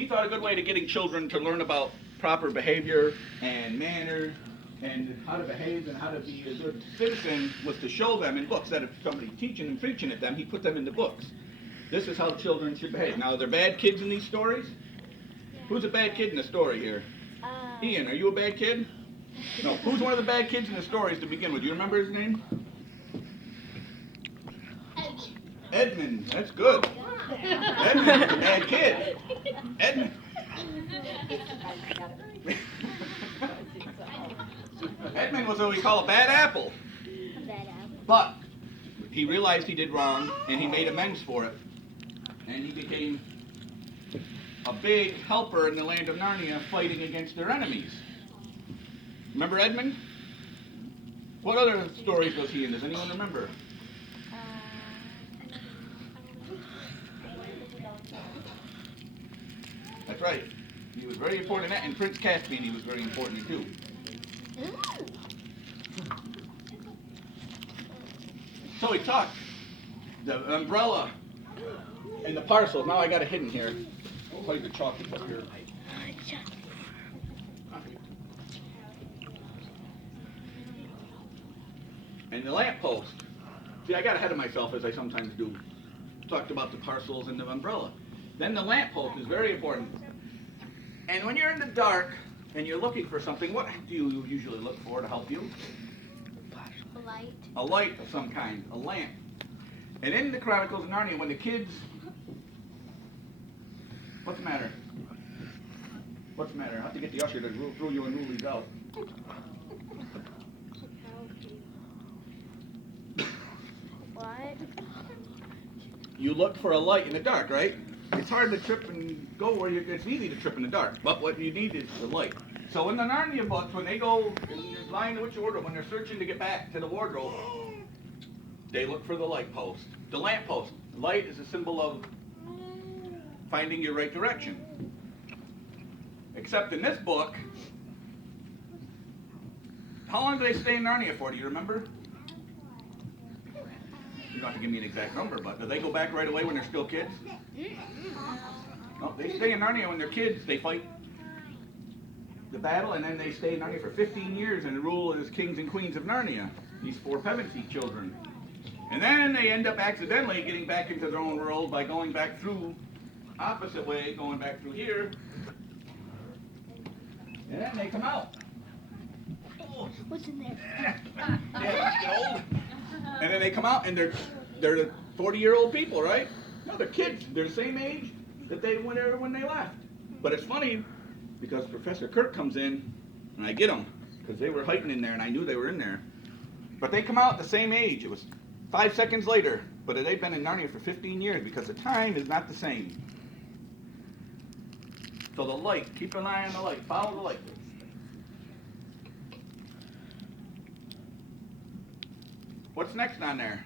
he thought a good way to getting children to learn about proper behavior and manner and how to behave and how to be a good citizen was to show them in books. Instead of somebody teaching and preaching at them, he put them in the books. This is how children should behave. Now, are there bad kids in these stories? Who's a bad kid in the story here? Ian, are you a bad kid? No. Who's one of the bad kids in the stories to begin with? Do you remember his name? Edmund. That's good. Edmund's a bad kid. Edmund. Edmund was what we call a bad apple. But he realized he did wrong, and he made amends for it. And he became a big helper in the land of Narnia fighting against their enemies. Remember Edmund? What other stories was he in? Does anyone remember? That's right. He was very important in that, and Prince Caspian he was very important in too. So he talked. The umbrella and the parcels. Now I got it hidden here. I'll play the chalky up here. And the lamppost. See, I got ahead of myself as I sometimes do. Talked about the parcels and the umbrella. Then the lamppost is very important. And when you're in the dark and you're looking for something, what do you usually look for to help you? A light. A light of some kind, a lamp. And in the Chronicles of Narnia, when the kids... What's the matter? What's the matter? I have to get the usher to throw you unrulies out. What? You look for a light in the dark, right? It's hard to trip and go where it's easy to trip in the dark, but what you need is the light. So in the Narnia books, when they go in line to which order, when they're searching to get back to the wardrobe, they look for the light post, the lamp post. Light is a symbol of finding your right direction. Except in this book, how long do they stay in Narnia for? Do you remember? You don't have to give me an exact number, but do they go back right away when they're still kids? No, they stay in Narnia when they're kids. They fight the battle, and then they stay in Narnia for 15 years and rule as kings and queens of Narnia, these 4 Pevensey children. And then they end up accidentally getting back into their own world by going back through opposite way, going back through here. And then they come out. What's in there? Yeah, get old. And then they come out and they're the 40-year-old people, right? No, they're kids. They're the same age that they were when they left. But it's funny because Professor Kirke comes in and I get them because they were hiding in there and I knew they were in there. But they come out the same age. It was 5 seconds later, but they've been in Narnia for 15 years because the time is not the same. So the light, keep an eye on the light. Follow the light. What's next on there?